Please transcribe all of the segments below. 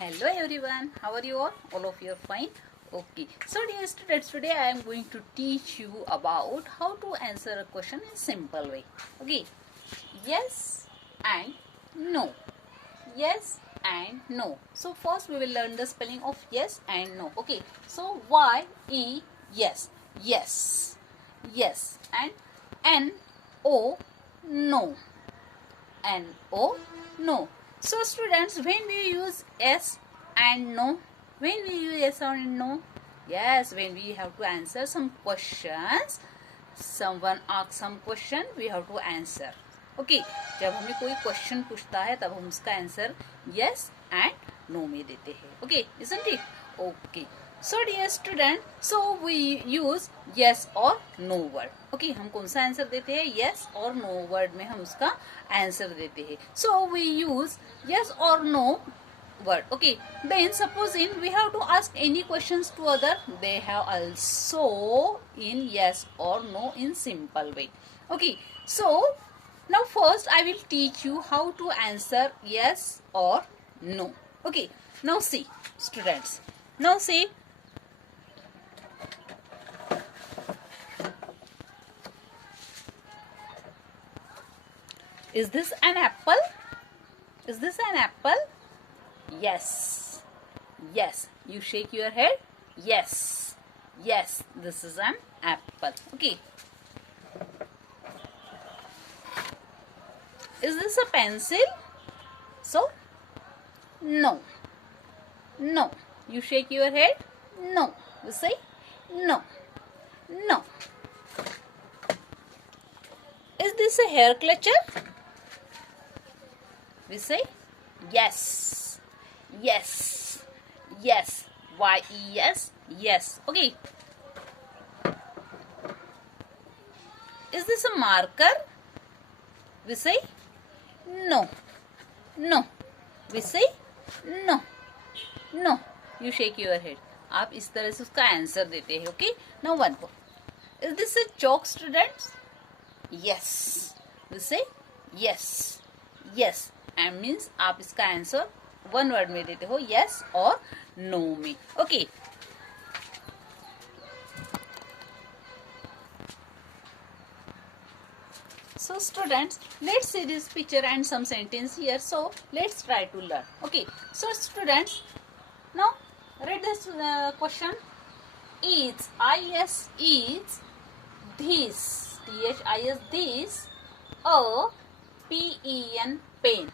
Hello everyone, how are you all? All of you are fine? Okay, so dear students, today I am going to teach you about how to answer a question in simple way. Okay, yes and no. Yes and no. So first we will learn the spelling of yes and no. Okay, so Y-E, yes, yes, yes, and N-O, no. No, no. So students, when we use yes and no, when we use yes and no, yes, when we have to answer some questions, someone asks some question, we have to answer. Okay, जब हमें कोई question पूछता है तब हम उसका answer yes and no में देते हैं. Okay, isn't it? Okay. So dear student, so we use yes or no word. Okay, हम कौन सा आंसर देते हैं? Yes और no word में हम उसका आंसर देते हैं. So we use yes or no word. Okay, then suppose in we have to ask any questions to other, they have also in yes or no in simple way. Okay, so now first I will teach you how to answer yes or no. Okay, now see students, now see, is this an apple? Is this an apple? Yes. Yes. You shake your head. Yes. Yes. This is an apple. Okay. Is this a pencil? So, no. No. You shake your head. No. You say no. No. Is this a hair clutcher? We say yes. Yes. Yes. Y-E-S. Yes. Okay. Is this a marker? We say no. No. We say no. No. You shake your head. आप इस तरह से उसका answer देते हैं. Okay. Now one more. Is this a chalk, students? Yes. We say yes. Yes. And means आप इसका answer one word में देते हो, yes और no में. Okay. So students, let's see this picture and some sentence here. So let's try to learn. Okay. So students, now read this question. Is, I-S, is this, T-H-I-S, this a P-E-N, pen.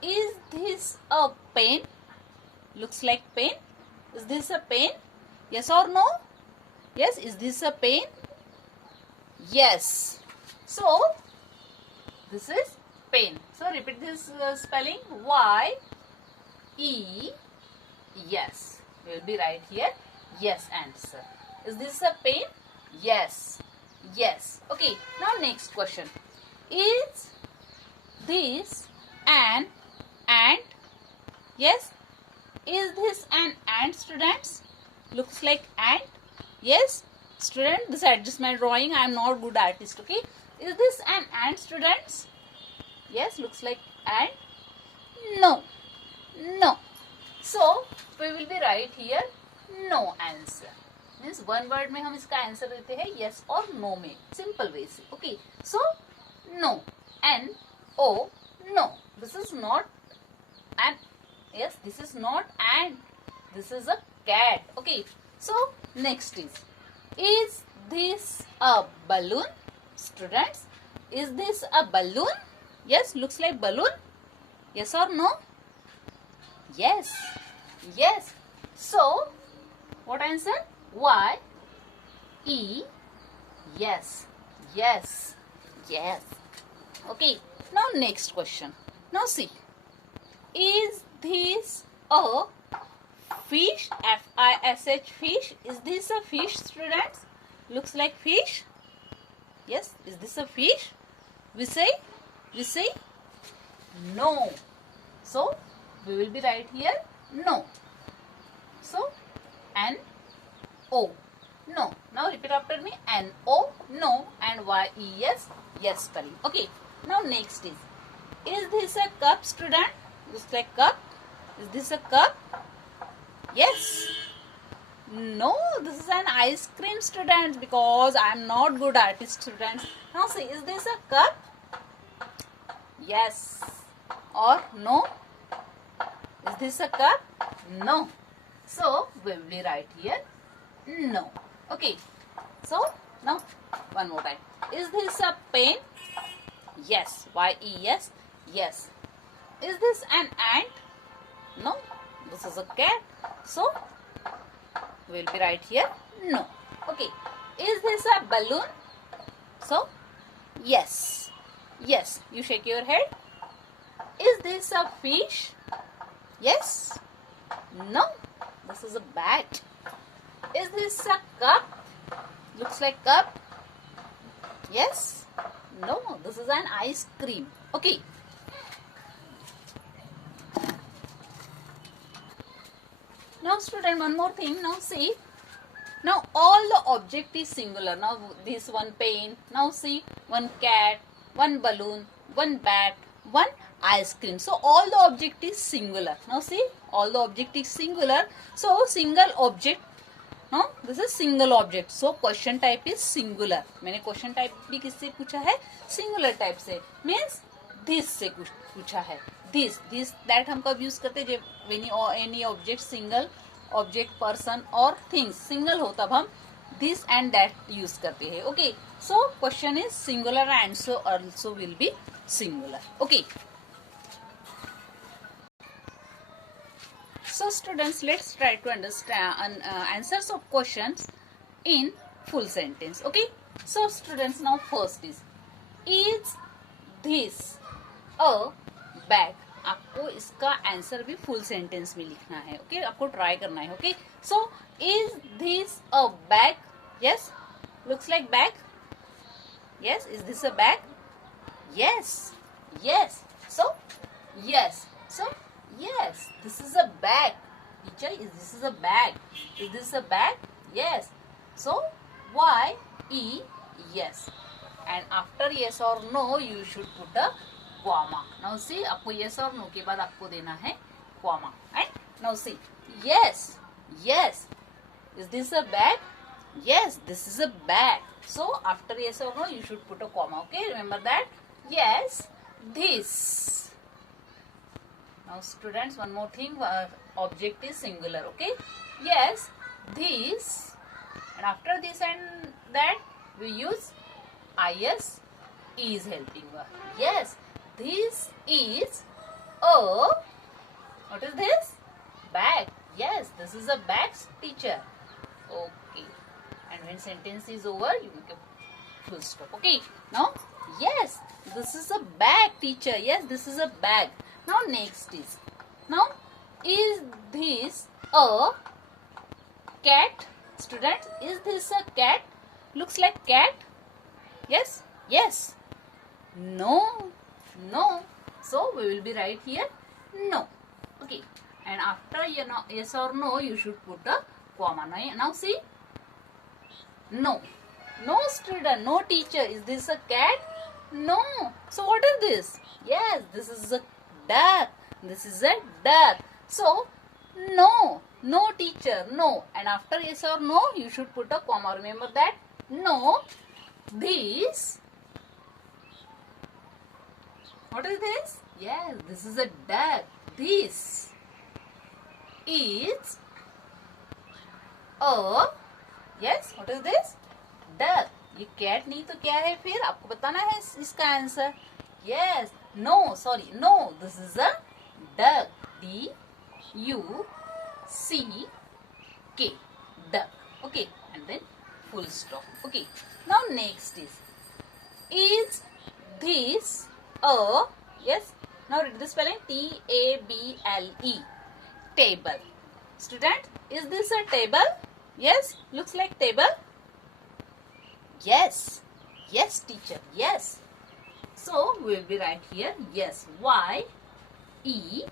Is this a pen? Looks like pen. Is this a pen? Yes or no? Yes. Is this a pen? Yes. So this is pen. So repeat this spelling. Y E. Yes. We will be right here. Yes answer. Is this a pen? Yes. Yes. Okay. Now next question. Is this an ant? Yes. Is this an ant, students? Looks like ant. Yes. Student, this is my drawing. I am not good artist. Okay. Is this an ant, students? Yes. Looks like ant. No. No. So we will be right here. No answer. Means one word में हम इसका answer देते हैं yes और no में, simple way से. Okay. So no. N-O. No. This is not an. Yes, this is not ant. This is a cat. Okay. So next is this a balloon, students? Is this a balloon? Yes, looks like balloon. Yes or no? Yes. Yes. So what answer? Y E. Yes. Yes. Yes. Okay. Now next question. Now see. Is this a fish? F-I-S-H, fish. Is this a fish, students? Looks like fish. Yes. Is this a fish? We say no. So we will be right here. No. So N-O. No. Now repeat after me. N-O. No. And Y-E-S. Yes spelling. Okay. Now next is this a cup, student? Looks like cup. Is this a cup? Yes. No, this is an ice cream, students, because I am not good artist, students. Now see, is this a cup? Yes. Or no? Is this a cup? No. So we will write here no. Okay. So now one more time. Is this a pen? Yes. Y-E-S. Yes. Is this an ant? No. This is a cat. So we will be right here no. Okay. Is this a balloon? So yes. Yes. You shake your head. Is this a fish? Yes. No. This is a bat. Is this a cup? Looks like cup. Yes. No. This is an ice cream. Okay. Now student, one more thing. Now see. Now all the object is singular. Now this one pen. Now see, one cat, one balloon, one bat, one ice cream. So all the object is singular. Now see, all the object is singular. So single object. No, this is single object. So question type is singular. मैंने question type भी किससे पूछा है? Singular type से. Means this से पूछा है. This that हम कब use करते हैं? जब any object single object person or things single हो तब हम this and that use करते हैं. Okay. So question is singular and so also will be singular. Okay. So students, let's try to understand answers of questions in full sentence. Okay. So students, now first is this a bag? आपको इसका answer भी full sentence में लिखना है. Okay, आपको try करना है. Okay, so is this a bag? Yes, looks like bag. Yes, is this a bag? Yes, yes. So yes, so yes, this is a bag. Teacher, this is a bag? Is this a bag? Yes. So Y E yes. And after yes or no, you should put a comma. Now see, आपको yes or no के बाद आपको देना है comma. And now see, yes, yes. Is this a bag? Yes, this is a bag. So after yes or no, you should put a comma. Okay, remember that. Yes, this. Now students, one more thing, object is singular. Okay, yes, this, and after this and that we use is, is helping verb. Yes, this is a, what is this? Bag. Yes, this is a bag, teacher. Okay, and when sentence is over, you make a full stop. Okay, now yes, this is a bag, teacher. Yes, this is a bag. Now next is, now is this a cat? Students, is this a cat? Looks like cat. Yes, yes. No, no. So we will be right here no. Okay, and after yes or no, you should put a comma. Now see, no, no student, no teacher. Is this a cat? No. So what is this? Yes, this is a duck. This is a duck. So no, no teacher, no. And after yes or no, you should put a comma. Remember that. No, this. What is this? Yes, this is a duck. This is a, yes, what is this? Duck. ये cat नहीं तो क्या है फिर? आपको बताना है इसका answer. Yes, no, sorry, no. This is a duck. D-U-C-K. Duck. Okay, and then full stop. Okay. Now next is this a, yes. Now read the spelling, T-A-B-L-E. Table. Student, is this a table? Yes, looks like table. Yes, yes teacher, yes. So we will be right here yes, Y-E,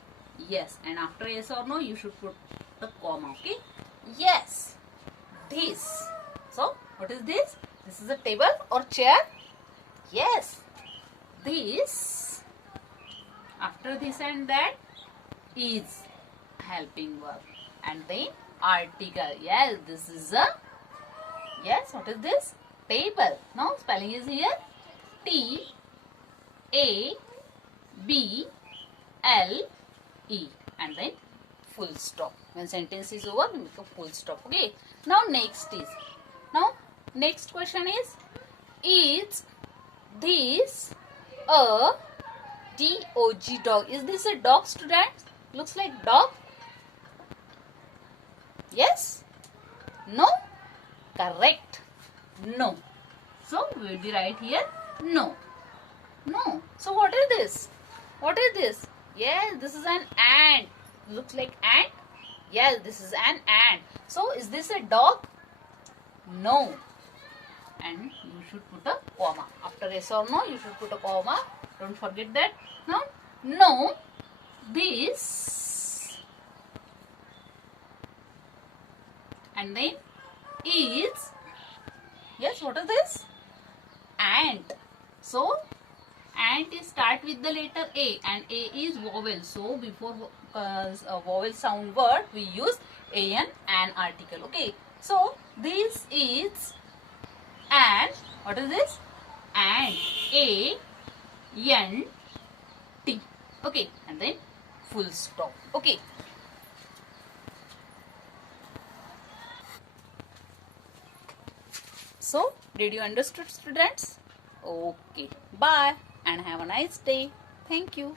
yes, and after yes or no, you should put the comma. Okay, yes, this. So what is this? This is a table or chair? Yes, this. After this and that is, helping verb. And then article. Yes, this is a, yes, what is this? Table. Now spelling is here. T A B L E. And then full stop. When sentence is over, we make a full stop. Okay. Now next question is this a dog? Dog. Is this a dog, students? Looks like dog. Yes? No? Correct. No. So we will be right here. No. No. So what is this? What is this? Yes, this is an ant. Looks like ant. Yes, this is an ant. So is this a dog? No. And you should put a comma. After yes or no, you should put a comma. Don't forget that. Now, no. This. And then is. Yes, what is this? Ant. So, ant is start with the letter A and A is vowel. So, before a vowel sound word, we use an article. Okay. So, this is ant. What is this? Ant. A-N-T. Okay. And then full stop. Okay. So, did you understood, students? Okay. Bye and have a nice day. Thank you.